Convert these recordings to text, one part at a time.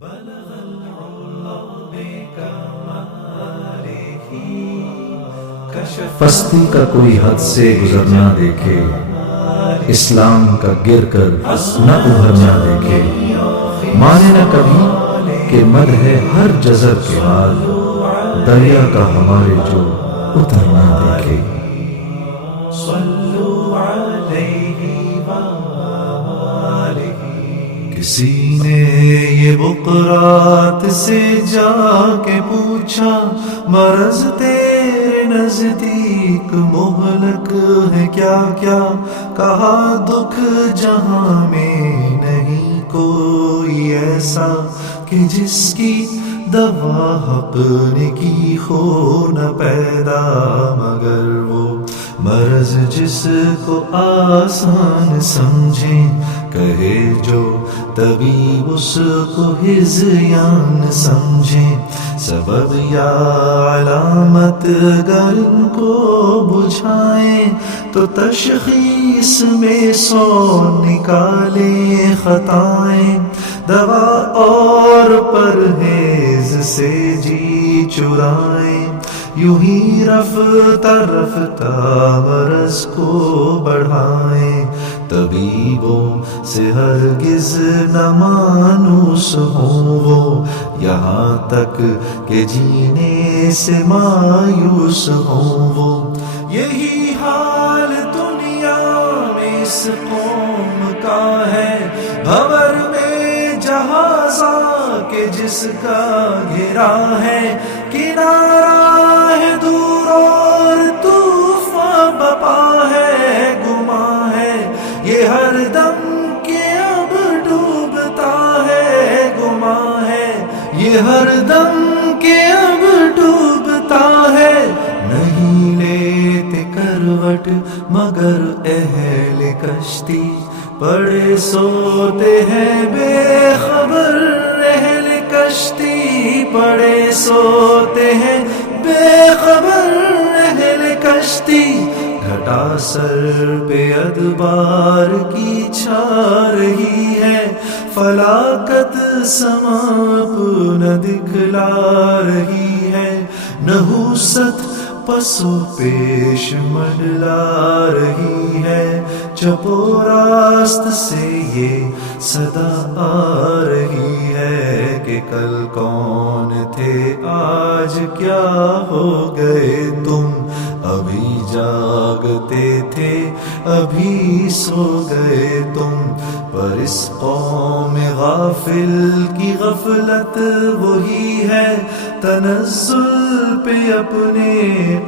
بلغ العلا بکمالہ کشف پستی کا کوئی حد سے گزر نہ دیکھے، اسلام کا گر کر نہ ابھر نہ دیکھے، مانے نہ کبھی کہ مد ہے ہر جزر کے بعد، دریا کا ہمارے جو اتر نہ دیکھے۔ صلو علیہ وآلہ۔ کسی نے یہ بقرات سے جا کے پوچھا، مرض تیرے نزدیک مہلک ہے کیا کیا؟ کہا دکھ جہاں میں نہیں کوئی ایسا کہ جس کی دوا حق نے کی ہو نہ پیدا، مگر وہ مرض جس کو آسان سمجھیں، کہے جو طبیب اس کو ہذیان سمجھیں۔ سبب یا علامت گر ان کو بجھائیں تو تشخیص میں 100 نکالیں خطائیں، دوا اور پرہیز سے جی چرائیں، یوں ہی رفتہ رفتہ مرض کو بڑھائیں۔ طبیبوں سے ہرگز نہ مانوس ہوں وہ، یہاں تک کہ جینے سے مایوس ہوں وہ۔ یہی حال دنیا میں اس قوم کا ہے، بھنور میں جہازا کہ جس کا گھرا ہے، کنارہ ہے دور اور طوفان بپا ہے، گماں ہے یہ ہر دم کہ اب ڈوبتا ہے، گماں ہے یہ ہر دم کہ اب ڈوبتا ہے۔ نہیں لیتے کروٹ مگر اہل کشتی، پڑے سوتے ہیں بے خبر اہل کشتی، پڑے سوتے ہیں بے خبر اہل کشتی۔ گھٹا سر پہ ادبار کی چھا رہی ہے، فلاکت سما اپنا دکھلا رہی ہے، نحوست پسو پیش منڈلا رہی ہے، چپ و راست سے یہ صدا آ رہی ہے کہ کل کون تھے آج کیا ہو گئے تم، ابھی جاگتے تھے ابھی سو گئے تم۔ پر اس قوم غافل کی غفلت وہی ہے، تنزل پہ اپنے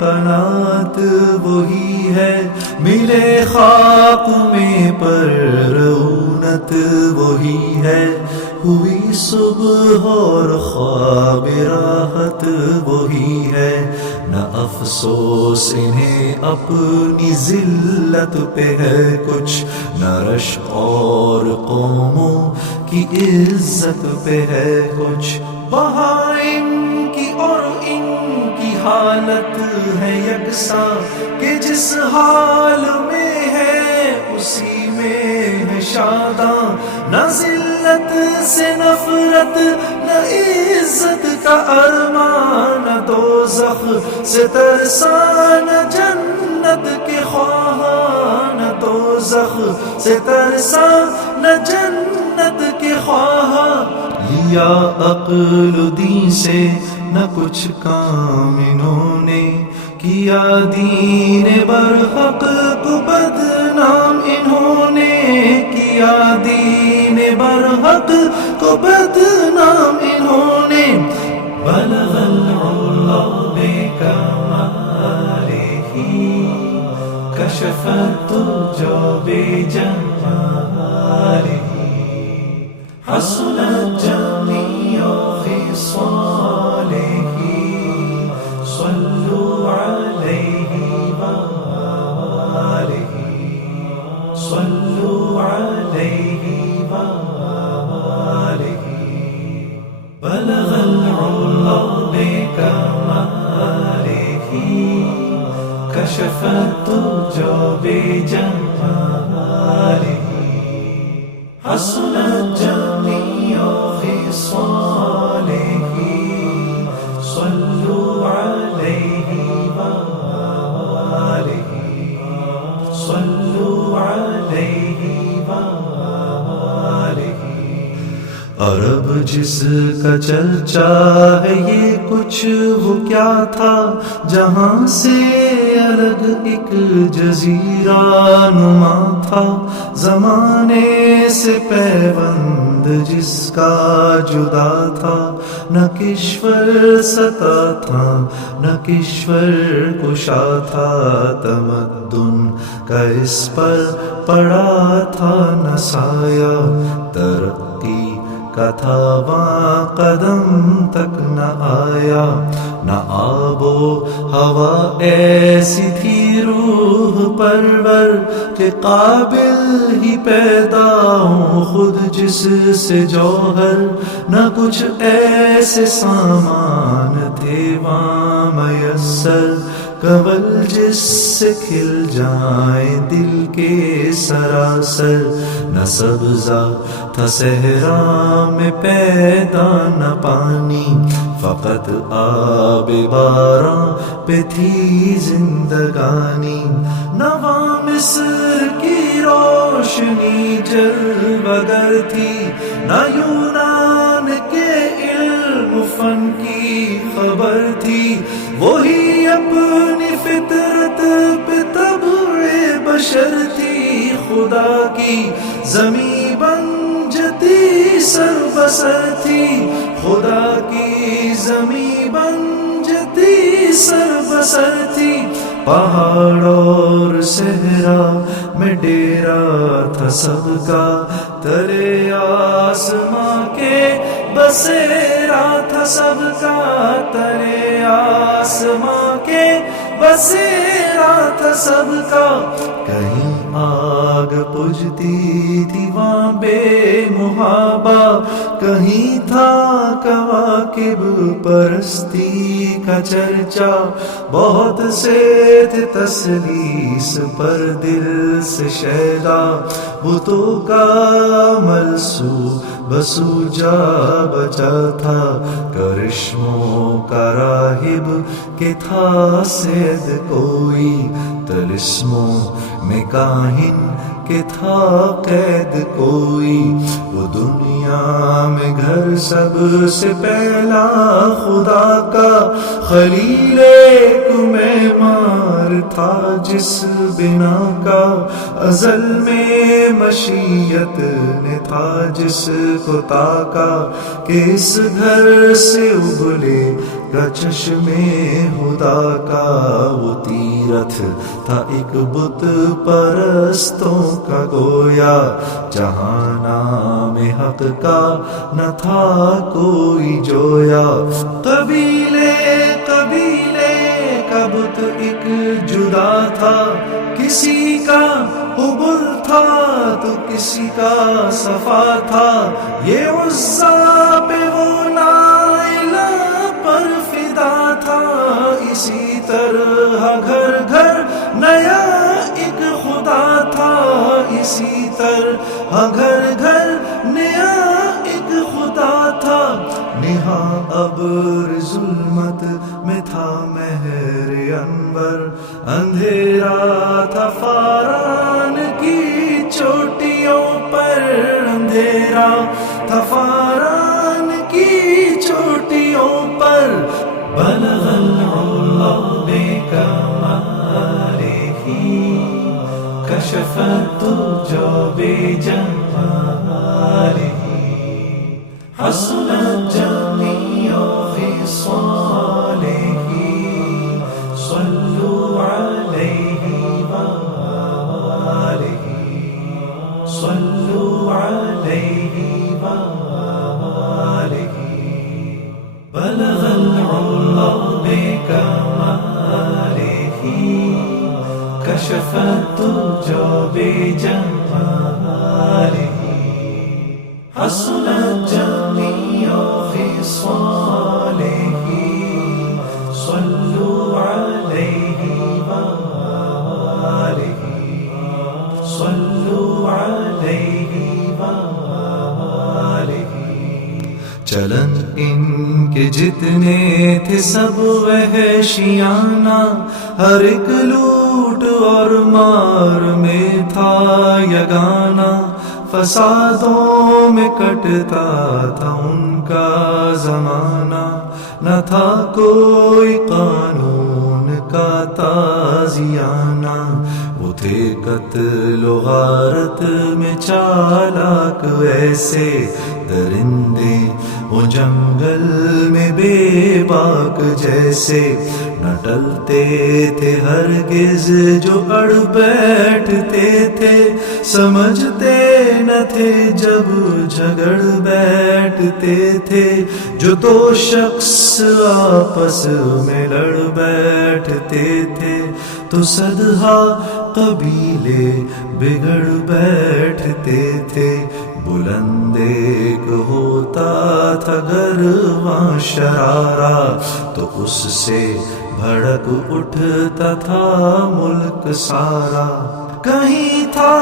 قناعت وہی ہے، ملے خاک میں پر رونت وہی ہے، ہوئی صبح اور خواب راحت وہی ہے۔ نہ افسوس انہیں اپنی ذلت پہ ہے کچھ، نہ رش اور قوموں کی عزت پہ ہے کچھ، وہاں ان کی اور ان کی حالت ہے یکساں کہ جس حال میں ہے اسی میں ہے شاداں، نہ ذلت سے نفرت نہ عزت کا ارمان، نہ دوزخ سے ترساں نہ جنت کے خواہاں، نہ دوزخ سے ترساں نہ جنت کے خواہاں۔ لیا عقل و دین سے نہ کچھ کام انہوں نے، کیا دین برحق کو بدنام انہوں نے، کیا دین برحق کو بدنام انہوں نے۔ بلغ العلا بکمالہ کشف الدجى بجمالہ، حسنت جميع خصاله، صلوا عليه وآله، صلوا عليه وآله۔ بلغ العلا بکمالہ کشف الدجى بجمالہ، حسنت جميع خصاله، اور اب جس کا چرچا ہے یہ کچھ وہ کیا تھا جہاں سے الگ ایک جزیرہ نما تھا، زمانے سے پیوند جس کا جدا تھا، نہ کشور ستا تھا نہ کشور کشا تھا، تمدن کا اس پر پڑا تھا نہ سایہ، ترقی کا تھا وہاں قدم تک نہ آیا، نہ آب و ہوا ایسی تھی روح پرور کہ قابل ہی پیدا ہوں خود جس سے جوہر، نہ کچھ ایسے سامان تھے وہاں میسر، کول جس سے کھل جائیں دل کے سراسر، نہ سبزہ تھا صحرا میں پیدا نہ پانی، فقط آب باراں پہ تھی زندگانی، نہ وہاں مصر کی روشنی جلوگر تھی، نہ یونان کے علم فن کی خبر تھی، وہی اپنی فطرت پہ طبع بشر تھی، خدا کی زمیں بنجتی سر بسر تھی، خدا کی زمیں بنجتی سر بسر تھی، پہاڑ اور صحرا میں ڈیرا تھا سب کا، تلے آسماں کے بسیرا تھا سب کا، تلے آسماں کے بسیرا تھا سب کا، کہیں آگ بجھتی تھی وہاں بے محابہ، کہیں تھا کواکب پرستی کا چرچا، بہت سے تھے تسلیس پر دل سے شیدا، بتوں کا ملسو بسو جا بچا تھا، کرشموں کا راہب کہ تھا سید کوئی، طلسموں میں کاہن کہ تھا قید کوئی، وہ دنیا میں گھر سب سے پہلا خدا کا، خلیل ایک معمار تھا جس بنا کا، ازل میں مشیت نے تھا جس کو تاکا، کہ اس گھر سے ابلے گا چشمے خدا کا، وہ تیرتھ تھا ایک بت پرستوں کا گویا، جہاں نام حق کا نہ تھا کوئی جویا، قبیلے قبیلے کا بت ایک جدا تھا، کسی کا حبل تھا تو کسی کا صفا تھا، یہ عزا پہ وہ نائلہ پر فدا تھا، اسی طرح گھر گھر نیا ایک خدا تھا، اسی طرح گھر گھر نیا ایک خدا تھا، نہاں ابر ظلمت میں تھا مہر انور، اندھیرا تھا فاران کی چوٹیوں پر، اندھیرا تھا فاران کی چوٹیوں پر، بلغ العلا بکمالہ کشف الدجى بجمالہ، حسنت جميع خصالہ، صلوا علیہ وآلہ، صلوا علیہ وآلہ، بلغ العلا بکمالہ کشف الدجى بجمالہ، حسنت جميع خصالہ، صلوا علیہ وآلہ، صلوا علیہ وآلہ۔ چلن ان کے جتنے تھے سب وحشیانہ، ہر ایک لوٹ اور مار میں تھا یگانہ، فسادوں میں کٹتا تھا ان کا زمانہ، نہ تھا کوئی قانون کا تازیانہ، وہ تھے قتل و غارت میں چالاک ایسے درندے، وہ جنگل میں بے باک جیسے، نہ ٹلتے تھے ہرگز جو اڑ بیٹھتے تھے، سمجھتے نہ تھے جب جھگڑ بیٹھتے تھے، جو دو شخص آپس میں لڑ بیٹھتے تھے تو صدہا قبیلے بگڑ بیٹھتے تھے، بلند ایک ہوتا تھا گرواں شرارہ تو اس سے بھڑک اٹھتا تھا ملک سارا، کہیں تھا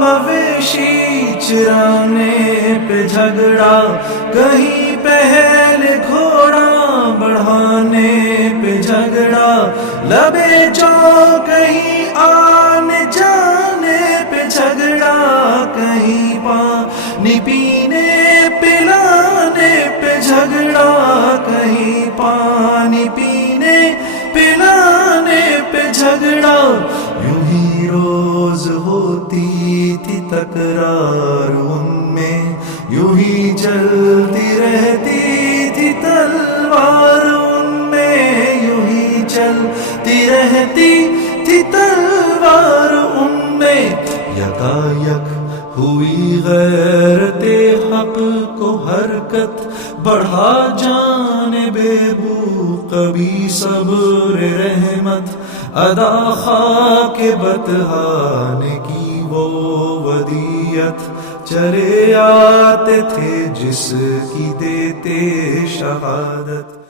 مویشی چرانے پہ جھگڑا، کہیں پہلے گھوڑا بڑھانے پہ جھگڑا، لبے جو کہیں آنے جانے پہ جھگڑا، کہیں پانی پینے پلانے پہ جھگڑا، کہیں پانی پینے پلانے پہ جھگڑا، یوں ہی روز ہوتی تھی تکرار ان میں، یوں ہی چلتی رہتی تھی تلوار ان میں، یوں ہی چلتی رہتی تھی تلوار ان میں، یکایک ہوئی غیرت حق کو حرکت، بڑھا جانب بو کبھی صبر رحمت، ادا خاک بطحا نے کی وہ ودیت، چلے آتے تھے جس کی دیتے شہادت۔